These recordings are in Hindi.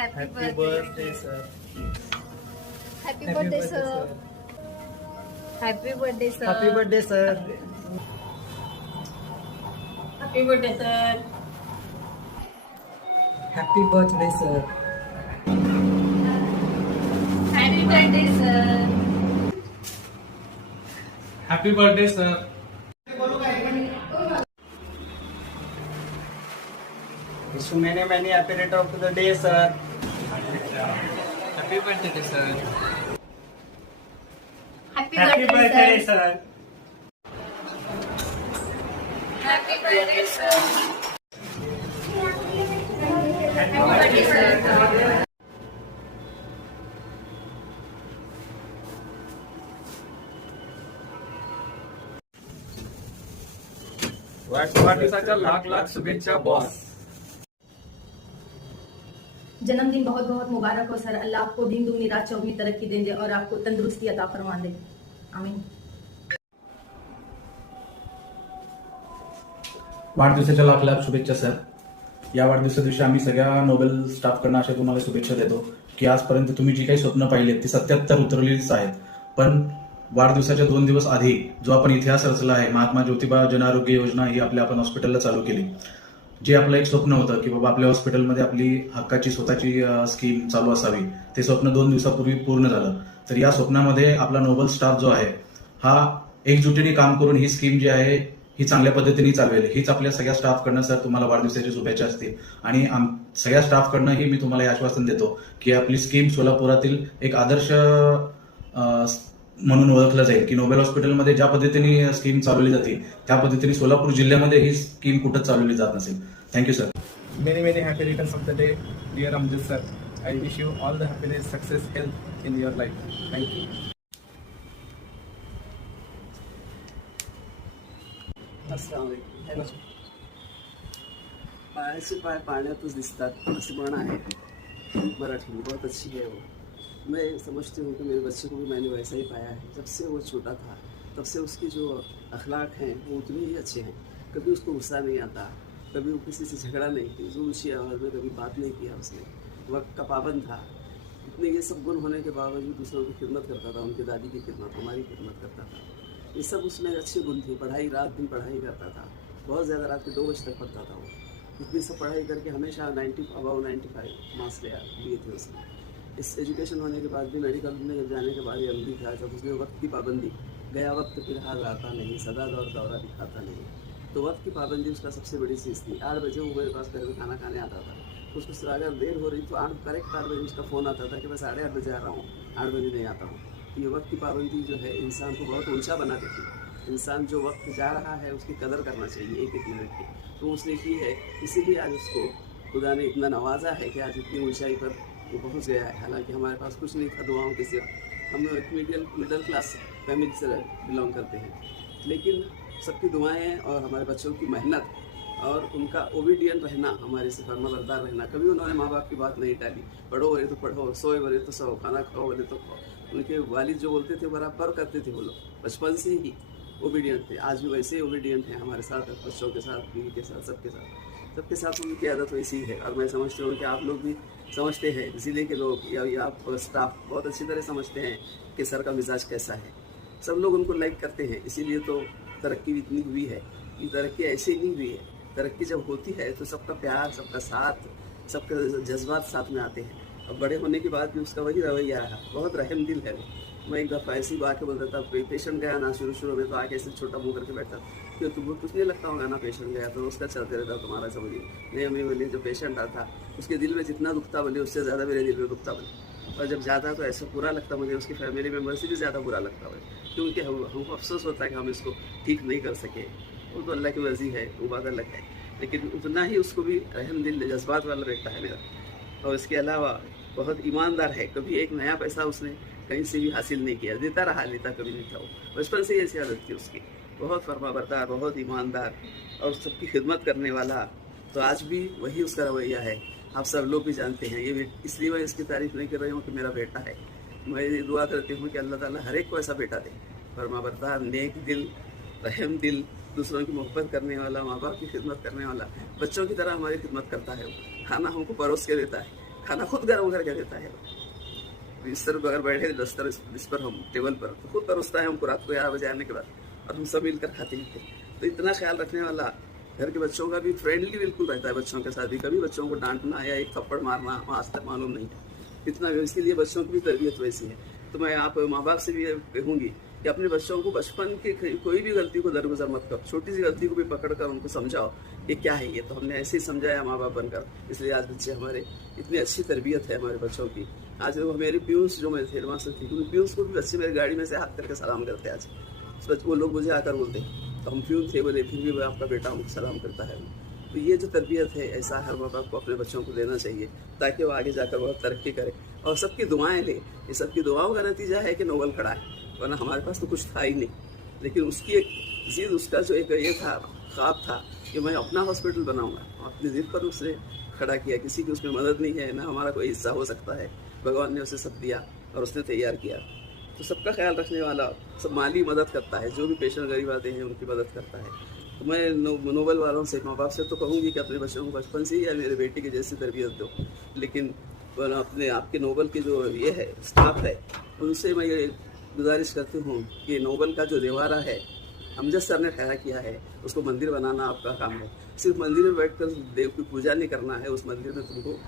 Happy Happy birthday. birthday, sir. Happy birthday, sir. Happy birthday, sir. Happy birthday, sir. Happy birthday, sir. Happy birthday, sir. Happy birthday, sir. Happy birthday, sir. Wish you many happy return of the day, sir. Happy birthday, sir. Happy Happy birthday, birthday, sir. sir. Happy birthday, sir. Happy birthday, sir. वाढदिवसाच्या लाख लाख शुभेच्छा बॉस. जन्मदिन बहुत बहुत मुबारक हो सर. अल्लाह आपको दिन दूनी रात चौगनी तरक्की दें दे और आपको तंदुरुस्ती अता फरमा दे. आमीन. वाढदिवसाच्या लाख लाख शुभेच्छा सर. या वाढदिवसा दिवशी आम्ही सगळ्या नोबेल स्टाफकडनं अशा तुम्हाला शुभेच्छा देतो की आजपर्यंत तुम्ही जी काही स्वप्न पाहिलेत ती सत्याहत्तर उतरलेलीच आहेत. पण वाढदिवसाच्या 2 दिवस आधी जो आपण इतिहास रचला आहे, महात्मा ज्योतिबा जन आरोग्य योजना ही आपण हॉस्पिटलला चालू केली. जे आपलं एक स्वप्न होतं की बाबा आपल्या हॉस्पिटलमध्ये आपली हक्काची स्वतःची स्कीम चालू असावी, ते स्वप्न 2 दिवसापूर्वी पूर्ण झालं. तर या स्वप्नामध्ये आपला नोबल स्टाफ जो आहे हा एकजुटीने काम करून ही स्कीम जी आहे ही चांगल्या पद्धतीने चालवेल. हीच आपल्या सगळ्या स्टाफकडनं सर तुम्हाला वाढदिवसाची शुभेच्छा असतील. आणि सगळ्या स्टाफकडनंही मी तुम्हाला हे आश्वासन देतो की आपली स्कीम सोलापुरातील एक आदर्श म्हणून ओळखलं जाईल की नोबेल हॉस्पिटलमध्ये ज्या पद्धतीने स्कीम चालवली जाते त्या पद्धतीने सोलापूर जिल्ह्यामध्ये ही स्कीम कुठंच चालवली जात नसेल. Thank you sir. Many happy returns of the day, dear Amjad sir. I wish you all the happiness, success, health in your life. Thank you. पायाचे पाय पाण्यातच दिसतात असं म्हण आहे मराठी में, बहुत अच्छी है वो. मैं समझती हूँ कि मेरे बच्चे को भी मैंने वैसा ही पाया है. जब से वो छोटा था तब से उसकी जो अखलाक हैं वो उतनी ही अच्छे हैं. कभी उसको गुस्सा नहीं आता, कभी वो किसी से झगड़ा नहीं की, जो ऊँची आवाज़ में कभी बात नहीं किया उसने. वक्त का पाबंद था. इतने ये सब गुण होने के बावजूद दूसरों की खिदमत करता था. उनकी दादी की खिदमत, हमारी खिदमत करता था. ये सब उसमें अच्छे गुण थे. पढ़ाई रात दिन पढ़ाई करता था. बहुत ज़्यादा रात के 2 बजे तक पढ़ता था वो. इतनी सब पढ़ाई करके हमेशा 95 मार्क्स लिए थे उसने. इस एजुकेशन होने के बाद भी मेडिकल में जब जाने के बाद ये अमली था जब उसने वक्त की पाबंदी, गया वक्त फिर हाल आता नहीं, सदा दौरा दिखाता नहीं. तो वक्त की पाबंदी उसका सबसे बड़ी चीज़ थी. 8 बजे वो मेरे पास घर में खाना खाने आता था. उसको अगर देर हो रही तो करेक्ट 8 बजे उसका फ़ोन आता था कि मैं 8:30 बजे आ रहा हूँ, 8 बजे नहीं आता हूँ. ये वक्त की पाबंदी जो है इंसान को बहुत ऊंचा बना देती है. इंसान जो वक्त जा रहा है उसकी कदर करना चाहिए एक मिनट की. तो उसने की है, इसीलिए आज उसको खुदा ने इतना नवाजा है कि आज इतनी ऊंचाई पर वो पहुंच गया है. हालांकि हमारे पास कुछ नहीं था दुआओं के सिवा. हम एक मिडिल क्लास फैमिली से बिलोंग करते हैं, लेकिन सबकी दुआएं और हमारे बच्चों की मेहनत और उनका ओबीडियंट रहना, हमारे से फर्माबरदार रहना, कभी उन्होंने माँ बाप की बात नहीं टाली. पढ़ो बोले तो पढ़ो, सोए बोले तो सो, खाना खाओ बोले तो खाओ. उनके वालिद जो बोलते थे बराबर करते थे वो लोग. बचपन से ही ओबीडियंट थे. आज भी वैसे ही ओबीडियंट हैं हमारे साथ, बच्चों के साथ, बीवी के साथ, सबके साथ उनकी आदत वैसी ही है. और मैं समझती हूँ कि आप लोग भी समझते हैं, ज़िले के लोग या आप स्टाफ बहुत अच्छी तरह समझते हैं कि सर का मिजाज कैसा है. सब लोग उनको लाइक करते हैं, इसीलिए तो तरक्की इतनी हुई है. ये तरक्की ऐसे नहीं हुई है. तरक्की जब होती है तो सबका प्यार, सबका साथ, सबके जज्बात साथ में आते हैं. अब बड़े होने के बाद भी उसका वही रवैया रहा. बहुत रहम दिल है. मैं एक दफ़ा ऐसी बात के बोलता था, पेशेंट गया ना, शुरू में तो आके ऐसे छोटा मुँह करके बैठा कि तुमको कुछ नहीं लगता होगा ना, पेशेंट गया तो उसका चलते रहता तुम्हारा समझिए. नहीं हमें बोलिए जो पेशेंट आता उसके दिल में जितना दुखता बोले उससे ज़्यादा मेरे दिल में दुखता बोले. और जब ज़्यादा तो ऐसा बुरा लगता मुझे, उसकी फैमिली मेम्बर से भी ज़्यादा बुरा लगता बोले, क्योंकि हमको अफसोस होता है कि हम इसको ठीक नहीं कर सके. वो तो अल्लाह की मर्ज़ी है, वो बात अलग है. लेकिन उतना ही उसको भी रहम दिल जज्बात वाला बेटा है मेरा. और इसके अलावा बहुत ईमानदार है. कभी एक नया पैसा उसने कहीं से भी हासिल नहीं किया. देता रहा, लेता कभी नहीं था. वो बचपन से ही ऐसी आदत थी उसकी. बहुत फर्माबरदार, बहुत ईमानदार और सबकी खिदमत करने वाला. तो आज भी वही उसका रवैया है. आप सब लोग भी जानते हैं. ये इसलिए मैं इसकी तारीफ नहीं कर रही हूँ कि मेरा बेटा है. मैं ये दुआ करती हूँ कि अल्लाह ताला हर एक को ऐसा बेटा दे. फर्माबरदार, नेक दिल, रहम दिल, दूसरों की मोहब्बत करने वाला, माँ बाप की खिदमत करने वाला, बच्चों की तरह हमारी खिदमत करता है. वो खाना हमको परोस के देता है. खाना खुद गर्म करके देता है। बिस्तर पर अगर बैठे दस्तर इस पर हम टेबल पर तो खुद परोसता है हमको रात को 11 बजे आने के बाद, और हम सब मिलकर खाते हैं। तो इतना ख्याल रखने वाला, घर के बच्चों का भी फ्रेंडली बिल्कुल रहता है बच्चों के साथ भी। कभी बच्चों को डांटना या एक थप्पड़ मारना आज तक मालूम नहीं इतना। इसके लिए बच्चों की भी तरबियत वैसी है। तो मैं आप माँ बाप से भी कहूँगी कि अपने बच्चों को बचपन के कोई भी गलती को दरगुजर मत करो, छोटी सी गलती को भी पकड़ कर उनको समझाओ ये क्या है। ये तो हमने ऐसे ही समझाया माँ बाप बनकर, इसलिए आज बच्चे हमारे इतनी अच्छी तरबियत है हमारे बच्चों की। आज वो मेरी प्यून्स जो मैं हेडमास्टर थी, उन प्यून्स को भी बच्चे मेरी गाड़ी में से हाथ करके सलाम करते हैं। आज वो लोग मुझे आकर बोलते हैं तो हम प्यून थे बोले, फिर भी आपका बेटा हमको सलाम करता है। तो ये जो तरबियत है, ऐसा हर माँ बाप को अपने बच्चों को देना चाहिए ताकि वो आगे जाकर बहुत तरक्की करे और सबकी दुआएं ले। ये सबकी दुआओं का नतीजा है कि नोबल खड़ा है, वरना हमारे पास तो कुछ था ही नहीं। लेकिन उसकी एक जिद, उसका जो एक ये था, ख्वाब था कि मैं अपना हॉस्पिटल बनाऊंगा, अपनी जिद पर उसने खड़ा किया। किसी की उसमें मदद नहीं है, ना हमारा कोई हिस्सा हो सकता है। भगवान ने उसे सब दिया और उसने तैयार किया। तो सबका ख्याल रखने वाला, सब माली मदद करता है, जो भी पेशेंट गरीब आते हैं उनकी मदद करता है। तो मैं नोबल वालों से, माँ बाप से तो कहूँगी कि अपने बच्चों को बचपन से ही या मेरे बेटे की जैसी तरबियत दो। लेकिन अपने आपके नोबल के जो ये है स्टाफ है, उनसे मैं ये गुजारिश करती हूँ कि नोबल का जो देवारा है अमजद सर ने खड़ा किया है, उसको मंदिर बनाना आपका काम है। सिर्फ मंदिर में बैठकर देव की पूजा नहीं करना है, उस मंदिर में तुमको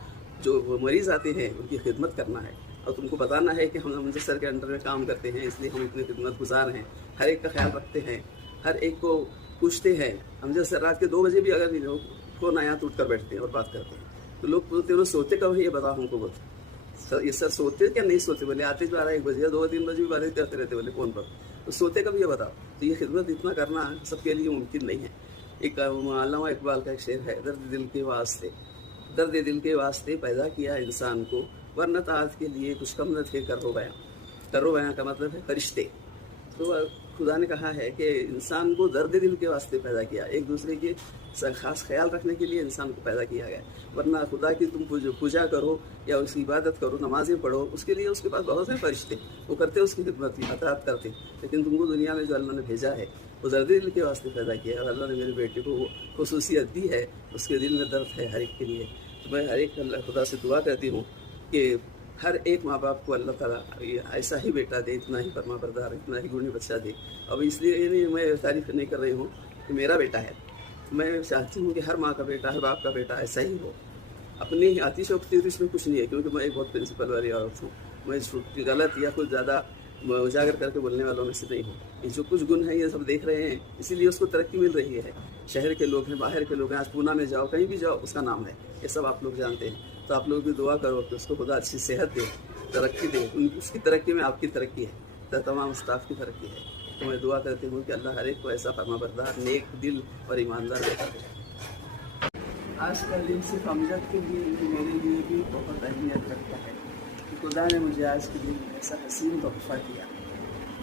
जो मरीज़ आते हैं उनकी खिदमत करना है और तुमको बताना है कि हम अमजद सर के अंडर में काम करते हैं, इसलिए हम इतने खिदमत गुजार हैं। हर एक का ख्याल रखते हैं, हर एक को पूछते हैं। अमजद सर रात के 2 बजे भी अगर लोग फ़ोन आया तो उठकर बैठते हैं और बात करते हैं। तो लोग पूछते हैं सोते कब है, ये बताओ हमको। बोलते सर ये सर सोते क्या नहीं सोते? बोले आते 12-1 बजे या 2-3 बजे भी बातें करते रहते बोले फ़ोन पर। तो सोते कब ये बताओ। तो ये खिदमत इतना करना सबके लिए मुमकिन नहीं है। एक अल्लामा इकबाल का एक शेर है, दर्द दिल के वास्ते, दर्द दिल के वास्ते पैदा किया इंसान को, वरना ताअत के लिए कुछ कम न थे करो बयां। करो बयां का मतलब है फरिश्ते। तो खुदा ने कहा है कि इंसान को दर्द दिल के वास्ते पैदा किया, एक दूसरे के खास ख्याल रखने के लिए इंसान को पैदा किया गया। वरना खुदा की तुम पूजा करो या उसकी इबादत करो, नमाजें पढ़ो, उसके लिए उसके पास बहुत से फरिश्ते, वो करते उसकी खिदमत की, अताअत करते। लेकिन तुमको दुनिया में जो अल्लाह ने भेजा है वो दर्द दिल के वास्ते पैदा किया है। और अल्लाह ने मेरे बेटे को वो खुसूसियत दी है, उसके दिल में दर्द है हर एक के लिए। तो मैं हर एक अल्लाह खुदा से दुआ करती हूँ कि हर एक माँ बाप को अल्लाह ताला ऐसा ही बेटा दे, इतना ही फरमाबरदार, इतना ही गुणी बच्चा दे। अब इसलिए ये नहीं मैं तारीफ नहीं कर रही हूँ कि मेरा बेटा है, मैं चाहती हूँ कि हर माँ का बेटा, हर बाप का बेटा ऐसा ही हो। अपनी आतिशोक्ति तो इसमें कुछ नहीं है, क्योंकि मैं एक बहुत प्रिंसिपल वाली औरत हूँ। मैं गलत या कुछ ज़्यादा उजागर करके बोलने वालों में से नहीं हूँ। ये जो कुछ गुण है ये सब देख रहे हैं, इसीलिए उसको तरक्की मिल रही है। शहर के लोग हैं, बाहर के लोग हैं, आज पूना में जाओ, कहीं भी जाओ, उसका नाम है। ये सब आप लोग जानते हैं। तो आप लोग भी दुआ करो कि उसको खुदा अच्छी सेहत दे, तरक्की दे। उसकी तरक्की में आपकी तरक्की है, तो तमाम स्टाफ की तरक्की है। तो मैं दुआ करती हूँ कि अल्लाह हर एक को ऐसा फरमाबरदार, नेक दिल और ईमानदार बेटा दे। आज का दिन सिर्फ अमजद के लिए नहीं, मेरे लिए भी बहुत अहमियत रखता है कि खुदा ने मुझे आज के दिन ऐसा हसीन तोहफ़ा दिया।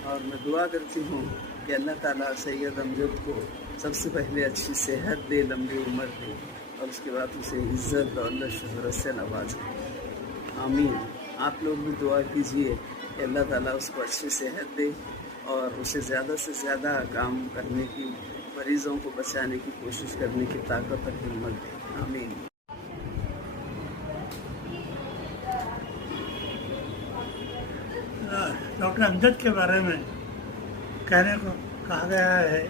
और मैं दुआ करती हूँ कि अल्लाह ताला सैयद अमजद को सबसे पहले अच्छी सेहत दे, लंबी उम्र दे, और उसके बाद उसे इज़्ज़त और शोहरत से नवाजे। आमीन। आप लोग भी दुआ कीजिए कि अल्लाह ताला उसको अच्छी सेहत दे और उसे ज़्यादा से ज़्यादा काम करने की, मरीज़ों को बचाने की कोशिश करने की ताकत और हिम्मत दे। आमीन। डॉक्टर अमजद के बारे में कहने को कहा गया है,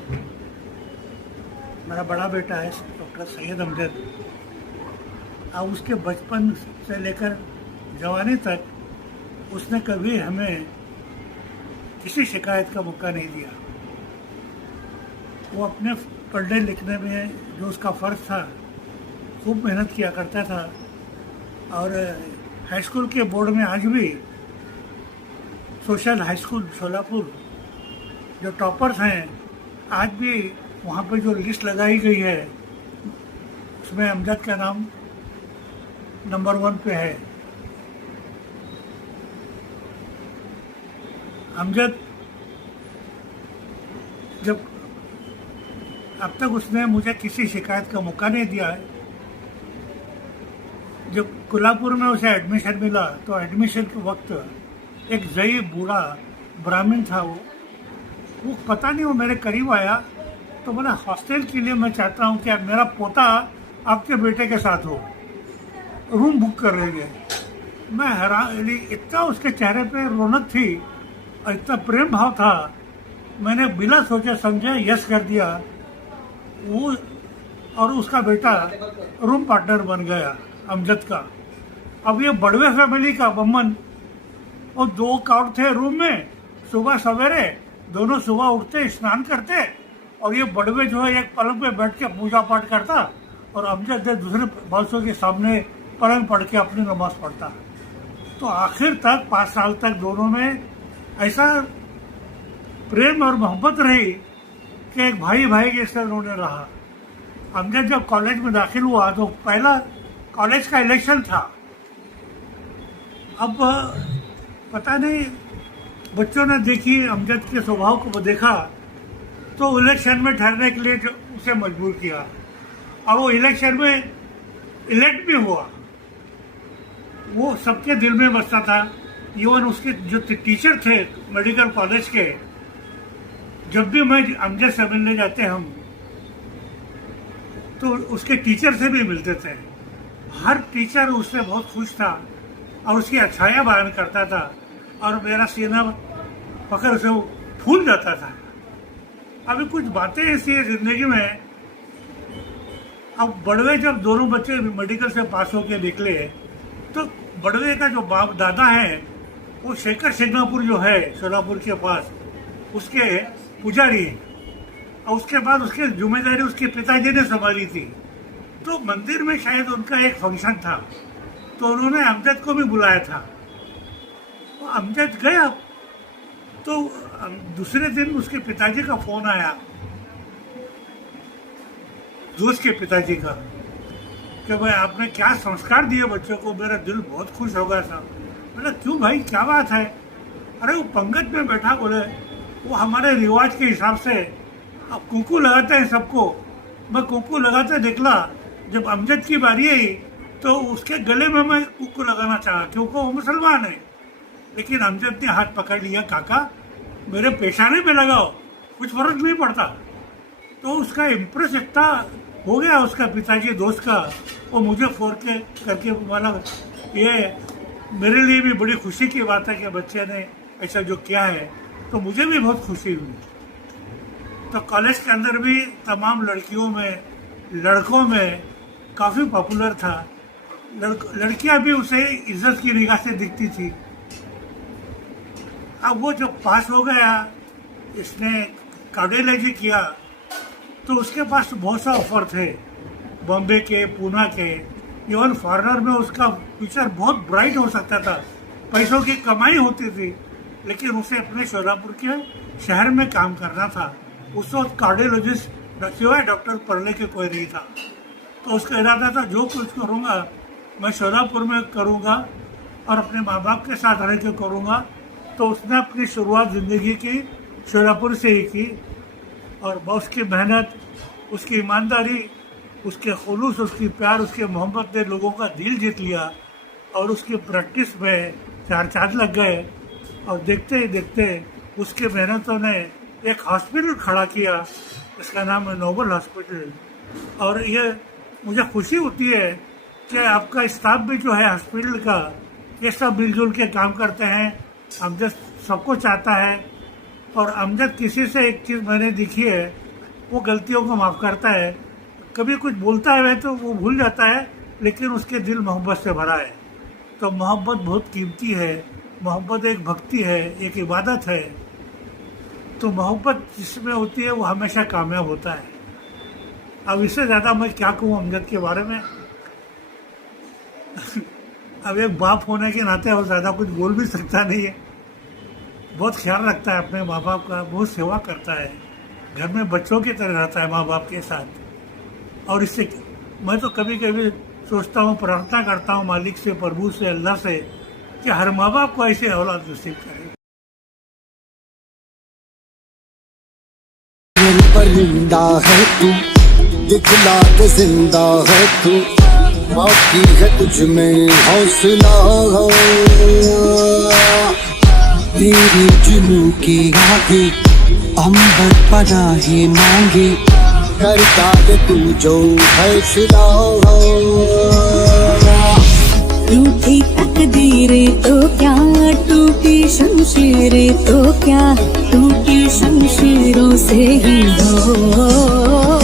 मेरा बड़ा बेटा है डॉक्टर सैयद अमजद। अब उसके बचपन से लेकर जवानी तक उसने कभी हमें किसी शिकायत का मौका नहीं दिया। वो अपने पढ़ने लिखने में जो उसका फ़र्ज था खूब मेहनत किया करता था। और हाई स्कूल के बोर्ड में आज भी सोशल हाई स्कूल शोलापुर जो टॉपर्स हैं, आज भी वहाँ पर जो लिस्ट लगाई गई है उसमें अमजद का नाम नंबर 1 पे है। अमजद जब अब तक उसने मुझे किसी शिकायत का मौका नहीं दिया है। जब कोल्हापुर में उसे एडमिशन मिला तो एडमिशन के वक्त एक ज़ईफ़ बूढ़ा ब्राह्मण था। वो पता नहीं, वो मेरे करीब आया तो बोला हॉस्टल के लिए मैं चाहता हूँ कि मेरा पोता आपके बेटे के साथ हो, रूम बुक कर रहे हैं। मैं हैरान, इतना उसके चेहरे पे रौनक थी और इतना प्रेम भाव था, मैंने बिना सोचे समझे यस कर दिया। वो और उसका बेटा रूम पार्टनर बन गया अमजद का। अब ये बड़वे फैमिली का बम्मन, और 2 काउट थे रूम में, सुबह सवेरे दोनों सुबह उठते स्नान करते, और ये बड़वे जो है एक पलंग पे बैठ के पूजा पाठ करता और अमजद दूसरे बादशाह के सामने पलंग पढ़ के अपनी नमाज पढ़ता। तो आखिर तक 5 साल तक दोनों में ऐसा प्रेम और मोहब्बत रही कि एक भाई भाई के तरह उन्होंने रहा। अमजद जब कॉलेज में दाखिल हुआ तो पहला कॉलेज का इलेक्शन था। अब पता नहीं बच्चों ने देखी अमजद के स्वभाव को देखा तो इलेक्शन में ठहरने के लिए उसे मजबूर किया और वो इलेक्शन में इलेक्ट भी हुआ। वो सबके दिल में बसता था। इवन उसके जो टीचर थे मेडिकल कॉलेज के, जब भी मैं अमजद से मिलने जाते हम तो उसके टीचर से भी मिलते थे। हर टीचर उससे बहुत खुश था और उसकी अच्छाइयाँ बयान करता था और मेरा सीना पकड़ से वो फूल जाता था। अभी कुछ बातें ऐसी है जिंदगी में। अब बड़वे जब दोनों बच्चे मेडिकल से पास होके निकले तो बड़वे का जो बाप दादा है वो शेखर शिंगणापुर जो है सोलापुर के पास, उसके पुजारी हैं। और उसके बाद उसकी जिम्मेदारी उसके पिताजी ने संभाली थी। तो मंदिर में शायद उनका एक फंक्शन था तो उन्होंने अमजद को भी बुलाया था। तो अमजद गया तो दूसरे दिन उसके पिताजी का फोन आया, दोस्त के पिताजी का, कि भाई आपने क्या संस्कार दिए बच्चों को, मेरा दिल बहुत खुश हो गया था। मैंने क्यों भाई क्या बात है? अरे वो पंगत में बैठा, बोले वो हमारे रिवाज के हिसाब से अब कुकू लगाते हैं सबको। मैं कुकू लगाते निकला, जब अमजद की बारी आई तो उसके गले में मैं कुकू लगाना चाहा क्योंकि वो मुसलमान है। लेकिन अमजद ने हाथ पकड़ लिया, काका मेरे पेशाने पे लगाओ, कुछ फर्क नहीं पड़ता। तो उसका इम्प्रेस इतना हो गया उसका पिताजी दोस्त का, वो मुझे फोन करके बोला, ये मेरे लिए भी बड़ी खुशी की बात है कि बच्चे ने ऐसा जो किया है। तो मुझे भी बहुत खुशी हुई। तो कॉलेज के अंदर भी तमाम लड़कियों में लड़कों में काफ़ी पॉपुलर था। लड़कियां भी उसे इज्जत की निगाह से दिखती थी। अब वो जब पास हो गया, इसने कार्डियोलॉजी किया तो उसके पास बहुत सा ऑफर थे, बॉम्बे के, पूना के, इवन फॉरेनर में उसका फ्यूचर बहुत ब्राइट हो सकता था, पैसों की कमाई होती थी। लेकिन उसे अपने शोलापुर के शहर में काम करना था। उस वक्त कार्डियोलॉजिस्ट सिवाय डॉक्टर पढ़ने के कोई नहीं था। तो उसका इरादा था जो कुछ करूँगा मैं शोलापुर में करूँगा और अपने माँ बाप के साथ रह के करूँगा। तो उसने अपनी शुरुआत ज़िंदगी की शोलापुर से ही की और उसकी मेहनत, उसकी ईमानदारी, उसके खुलूस, उसकी प्यार, उसके मोहब्बत ने लोगों का दिल जीत लिया। और उसकी प्रैक्टिस में 4 चांद लग गए और देखते ही देखते उसकी मेहनतों ने एक हॉस्पिटल खड़ा किया, इसका नाम है नोबल हॉस्पिटल। और ये मुझे खुशी होती है कि आपका स्टाफ भी जो है हॉस्पिटल का, ये सब मिलजुल के काम करते हैं। अमजद सबको चाहता है और अमजद किसी से एक चीज़ मैंने देखी है, वो गलतियों को माफ़ करता है। कभी कुछ बोलता है तो वो भूल जाता है, लेकिन उसके दिल मोहब्बत से भरा है। तो मोहब्बत बहुत कीमती है। मोहब्बत एक भक्ति है, एक इबादत है। तो मोहब्बत जिसमें होती है वो हमेशा कामयाब होता है। अब इससे ज़्यादा मैं क्या कहूँ अमजद के बारे में। अब एक बाप होने के नाते वो ज़्यादा कुछ बोल भी सकता नहीं है। बहुत ख्याल रखता है अपने माँ बाप का, बहुत सेवा करता है, घर में बच्चों की तरह रहता है माँ बाप के साथ। और इससे मैं तो कभी कभी सोचता हूँ, प्रार्थना करता हूँ मालिक से, प्रभु से, अल्लाह से, कि हर माँ बाप को ऐसे औलाद नसीब करे। परिंदा है तू, दिखला के जिंदा है तू, बाकी है तुझ में हौसला। तेरी जुनू के आगे अंबर पड़ा है मांगे, करता है तू जो फैसला। रूठी तकदीर शमशीरें तो क्या टूटी शमशीरों से ही हो